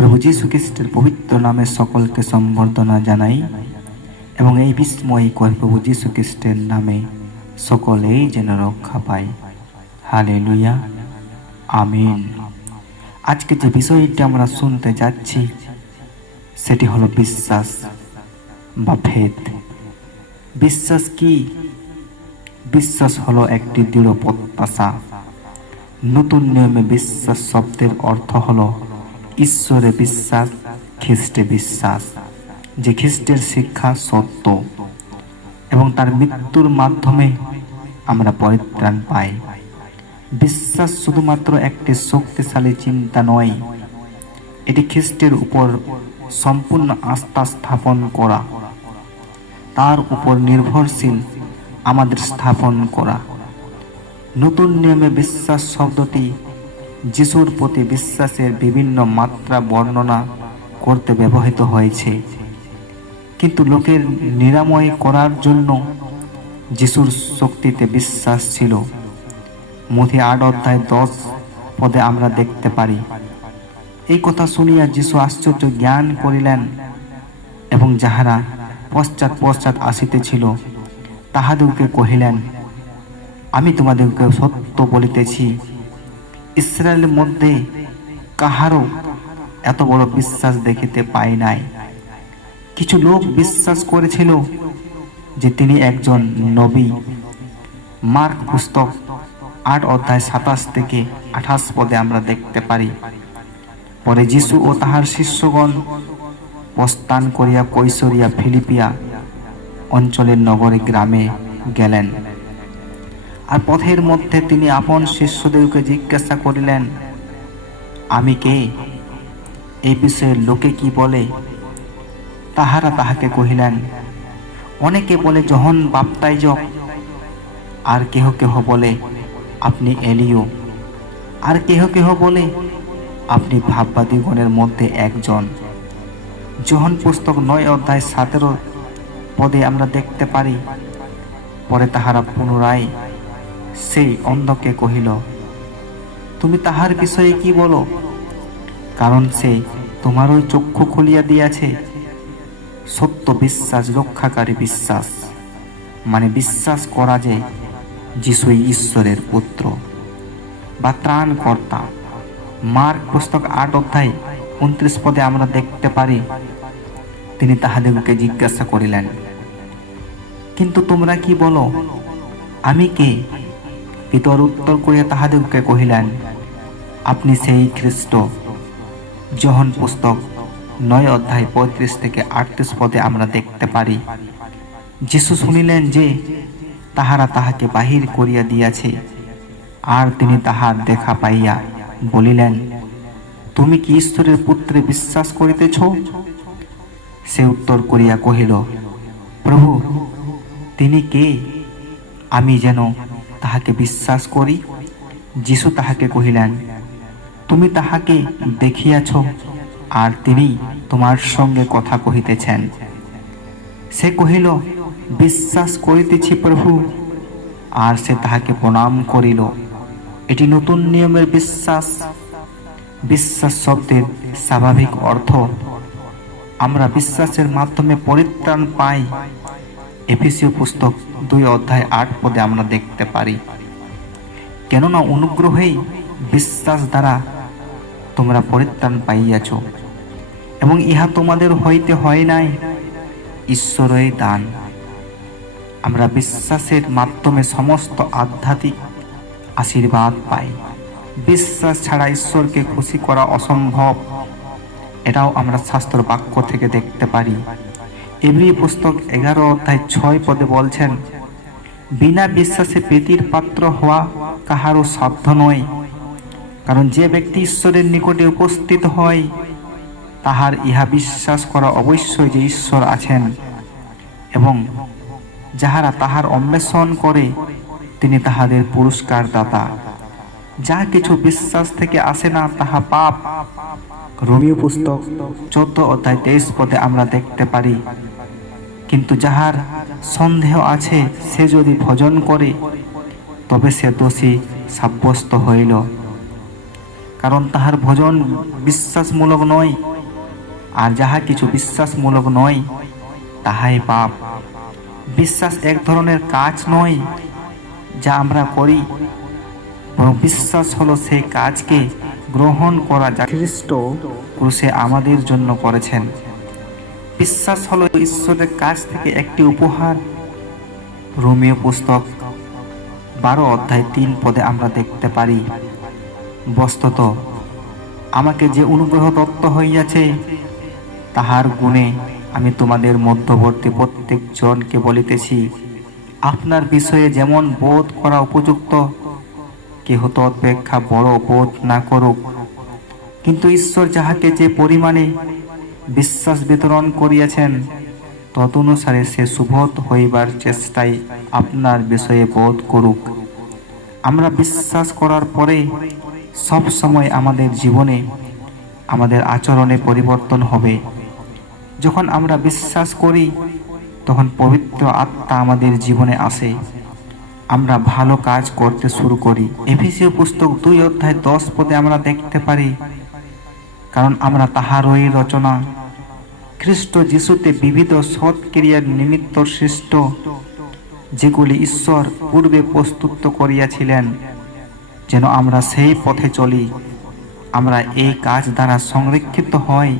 প্রভু যীশু খ্রিস্টের পবিত্র নামে সকলকে সম্বর্ধনা জানাই এবং এই বিস্ময়ী করে প্রভু যীশু খ্রিস্টের নামে সকলেই যেন রক্ষা পায়। হালে লুইয়া আমিন। আজকে যে বিষয়টি আমরা শুনতে যাচ্ছি, সেটি হলো বিশ্বাস বা ভেদ। বিশ্বাস কি? বিশ্বাস হলো একটি দৃঢ় প্রত্যাশা। নতুন নিয়মে বিশ্বাস শব্দের অর্থ হলো ঈশ্বরে বিশ্বাস, খ্রিস্টে বিশ্বাস। যে খ্রিস্টের শিক্ষা সত্য এবং তার মৃত্যুর মাধ্যমে আমরা পরিত্রাণ পাই। বিশ্বাস শুধুমাত্র একটি শক্তিশালী চিন্তা নয়, এটি খ্রিস্টের উপর সম্পূর্ণ আস্থা স্থাপন করা। তার উপর নির্ভরশীল আমাদের স্থাপন করা। নতুন নিয়মে বিশ্বাস শব্দটি যিশুর প্রতি বিশ্বাসের বিভিন্ন মাত্রা বর্ণনা করতে ব্যবহৃত হয়েছে। কিন্তু লোকের নিরাময় করার জন্য যিশুর শক্তিতে বিশ্বাস ছিল। মধ্যে আট অধ্যায় দশ পদে আমরা দেখতে পারি, এই কথা শুনিয়া যিশু আশ্চর্য জ্ঞান করিলেন এবং যাহারা পশ্চাৎ পশ্চাৎ আসিতেছিল, তাহাদেরকে কহিলেন, আমি তোমাদেরকে সত্য বলিতেছি ইসরায়েলের মধ্যে কাহারও এত বড় বিশ্বাস দেখিতে পাই নাই। কিছু লোক বিশ্বাস করেছিল যে তিনি একজন নবী। মার্ক পুস্তক আট অধ্যায় সাতাশ থেকে আঠাশ পদে আমরা দেখতে পারি, পরে যিশু ও তাহার শিষ্যগণ প্রস্থান করিয়া কৈশরিয়া ফিলিপিয়া অঞ্চলের নগরে গ্রামে গেলেন। আর পথের মধ্যে তিনি আপন শিষ্যদেরকে জিজ্ঞাসা করিলেন, আমি কে? এই বিষয়ে লোকে কি বলে? তাহারা তাহাকে কহিলেন, অনেকে বলে জহন বাপ্তাইজক, আর কেহ কেহ বলে, আপনি এলিও। আর কেহ কেহ বলে, আপনি ভাববাদীগণের মধ্যে একজন। জহন পুস্তক নয় অধ্যায় সতেরো পদে আমরা দেখতে পারি, পরে তাহারা পুনরায় সেই অন্ধকে কহিল, তুমি তাহার বিষয়ে কি বলো? কারণ সে তোমার ওই চক্ষু খুলিয়া দিয়াছে। সত্য বিশ্বাস, রক্ষাকারী বিশ্বাস। মানে বিশ্বাস করা যে যিশুই ঈশ্বরের পুত্র। বা ত্রাণকর্তা। মার্ক পুস্তক আট অধ্যায় উনত্রিশ পদে আমরা দেখতে পারি, তিনি তাহাদেরকে জিজ্ঞাসা করিলেন, কিন্তু তোমরা কি বলো? আমি কে? পিতর উত্তর করিয়া তাহাদেরকে কহিলেন, আপনি সেই খ্রিস্ট। জহন পুস্তক নয় অধ্যায় পঁয়ত্রিশ থেকে আটত্রিশ পদে আমরা দেখতে পারি, যিশু শুনিলেন যে তাহারা তাহাকে বাহির করিয়া দিয়াছে। আর তিনি তাহার দেখা পাইয়া বলিলেন, তুমি কি ঈশ্বরের পুত্রে বিশ্বাস করিতেছ? সে উত্তর করিয়া কহিল, প্রভু, তিনি কে? আমি যেন তাহাকে বিশ্বাস করি। যিশু তাহাকে কহিলেন, তুমি তাহাকে দেখিয়াছ, আর তিনি তোমার সঙ্গে কথা কহিতেছেন। সে কহিল, বিশ্বাস করিতেছি প্রভু। আর সে তাহাকে প্রণাম করিল। এটি নতুন নিয়মের বিশ্বাস। বিশ্বাস শব্দের স্বাভাবিক অর্থ, আমরা বিশ্বাসের মাধ্যমে পরিত্রাণ পাই এফিসীয় পুস্তক দুই অধ্যায় আট পদে আমরা দেখতে পারি, কেননা অনুগ্রহেই বিশ্বাস দ্বারা তোমরা পরিত্রাণ পাইয়াছ, এবং ইহা তোমাদের হইতে হয় নাই ঈশ্বরের দান। আমরা বিশ্বাসের মাধ্যমে সমস্ত আধ্যাত্মিক আশীর্বাদ পাই। বিশ্বাস ছাড়া ঈশ্বরকে খুশি করা অসম্ভব, এটাও আমরা শাস্ত্র বাক্য থেকে দেখতে পারি। এমনি পুস্তক এগারো অধ্যায় ছয় পদে বলছেন, বিনা বিশ্বাসে প্রীতির পাত্র হওয়া কাহারও সাধ্য নয়। কারণ যে ব্যক্তি ঈশ্বরের নিকটে উপস্থিত হয়, তাহার ইহা বিশ্বাস করা অবশ্যই যে ঈশ্বর আছেন। এবং যাহারা তাহার অন্বেষণ করে, তিনি তাহাদের পুরস্কার দাতা যা কিছু বিশ্বাস থেকে আসে না, তাহা পাপ। রোমিও পুস্তক চোদ্দ অধ্যায় তেইশ পদে আমরা দেখতে পারি কিন্তু যাহার সন্দেহ আছে, সে যদি ভজন করে, তবে সে দোষী সাব্যস্ত হইল। কারণ তাহার ভজন বিশ্বাসমূলক নয়, আর যাহা কিছু বিশ্বাসমূলক নয়, তাহাই পাপ। বিশ্বাস এক ধরনের কাজ নয়, যা আমরা করি, বরং বিশ্বাস হলো সেই কাজকে গ্রহণ করা যা খ্রিস্ট ক্রুশে আমাদের জন্য করেছেন। বিশ্বাস হলো ঈশ্বরের কাছ থেকে একটি উপহার। রোমিও পুস্তক বারো অধ্যায় তিন পদে আমরা দেখতে পারি, বস্তুত, আমাকে যে অনুগ্রহ দত্ত হইয়াছে, তাহার গুণে আমি তোমাদের মধ্যবর্তী প্রত্যেক জনকে বলিতেছি, আপনার বিষয়ে যেমন বোধ করা উপযুক্ত, কেহ তৎপেক্ষা বড় বোধ না করুক। কিন্তু ঈশ্বর যাহাকে যে পরিমাণে বিশ্বাস বিতরণ করিয়াছেন, তদনুসারে সে সুবোধ হইবার চেষ্টায় আপনার বিষয়ে বোধ করুক। আমরা বিশ্বাস করার পরে সব সময় আমাদের জীবনে আমাদের আচরণে পরিবর্তন হবে। যখন আমরা বিশ্বাস করি, তখন পবিত্র আত্মা আমাদের জীবনে আসে। আমরা ভালো কাজ করতে শুরু করি। এফিসীয় পুস্তক দুই অধ্যায় দশ পদে আমরা দেখতে পারি, কারণ আমরা তাহারই রচনা খ্রিস্ট যিশুতে বিবিধ সৎ ক্রিয়ার নিমিত্ত সৃষ্ট, যেগুলি ঈশ্বর পূর্বে প্রস্তুত করিয়াছিলেন, যেন আমরা সেই পথে চলি। আমরা এই কাজ দ্বারা সংরক্ষিত হই।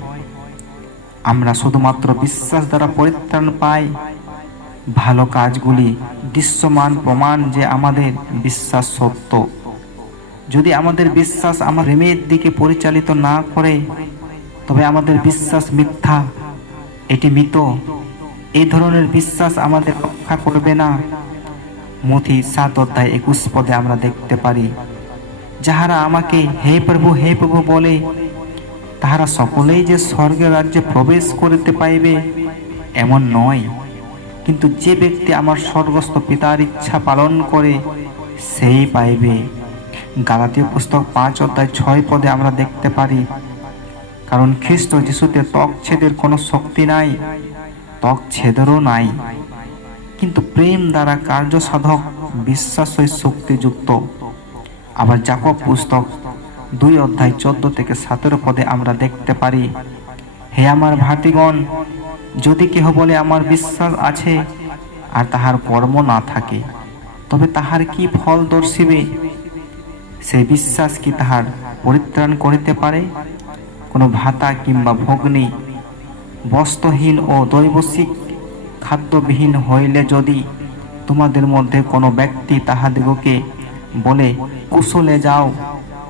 আমরা শুধুমাত্র বিশ্বাস দ্বারা পরিত্রাণ পাই। ভালো কাজগুলি দৃশ্যমান প্রমাণ যে আমাদের বিশ্বাস সত্য। যদি আমাদের বিশ্বাস আমার প্রেমের দিকে পরিচালিত না করে, তবে আমাদের বিশ্বাস মিথ্যা। এটি মৃত। এই ধরনের বিশ্বাস আমাদের রক্ষা করবে না। মথি সাত অধ্যায় একুশ পদে আমরা দেখতে পারি, যাহারা আমাকে হে প্রভু হে প্রভু বলে, তাহারা সকলেই যে স্বর্গের রাজ্যে প্রবেশ করিতে পাইবে, এমন নয়। কিন্তু যে ব্যক্তি আমার স্বর্গস্থ পিতার ইচ্ছা পালন করে, সেই পাইবে। গালাতীয় পুস্তক পাঁচ অধ্যায় ছয় পদে আমরা দেখতে পারি কারণ খ্রিস্ট যিশুতে ত্বক ছেদের কোনো শক্তি নাই, ত্বক ছেদেরও নাই। কিন্তু প্রেম দ্বারা কার্য সাধক বিশ্বাসই শক্তিযুক্ত। আবার জাকব পুস্তক দুই অধ্যায় চোদ্দ থেকে সতেরো পদে আমরা দেখতে পারি, হে আমার ভাতিগণ, যদি কেহ বলে আমার বিশ্বাস আছে আর তাহার কর্ম না থাকে, তবে তাহার কি ফল দর্শিবে? সেই বিশ্বাস কি তাহার পরিত্রাণ করিতে পারে? কোনো ভাতা কিংবা ভগ্নী বস্ত্রহীন ও দৈবশিক খাদ্যবিহীন হইলে যদি তোমাদের মধ্যে কোনো ব্যক্তি তাহাদিগকে বলে, কুশলে যাও,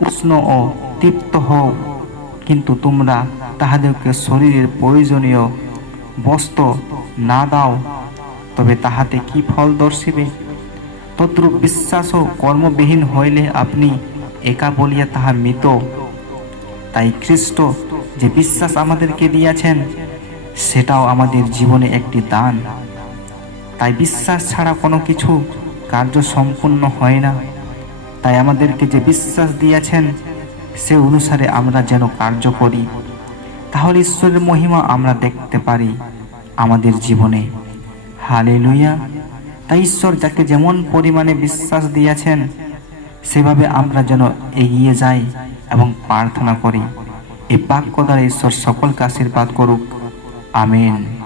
উষ্ণ ও তৃপ্ত হও। কিন্তু তোমরা তাহাদেরকে শরীরের প্রয়োজনীয় বস্ত্র না দাও, তবে তাহাতে কি ফল দর্শিবে? তদ্রূপ বিশ্বাস ও কর্মবিহীন হইলে আপনি একা বলিয়া তাহা মৃত। তাই খ্রিস্ট যে বিশ্বাস আমাদেরকে দিয়েছেন, সেটাও আমাদের জীবনে একটি দান। তাই বিশ্বাস ছাড়া কোনো কিছু কার্য সম্পূর্ণ হয় না। তাই আমাদেরকে যে বিশ্বাস দিয়েছেন, সে অনুসারে আমরা যেন কার্য করি। তাহলে ঈশ্বরের মহিমা আমরা দেখতে পারি আমাদের জীবনে। হালে লুইয়া তাই ঈশ্বর যাকে যেমন পরিমাণে বিশ্বাস দিয়েছেন, সেভাবে আমরা যেন এগিয়ে যাই। এবং প্রার্থনা করি। এই বাক্য দ্বারা ঈশ্বর সকলকে আশীর্বাদ করুক। আমেন।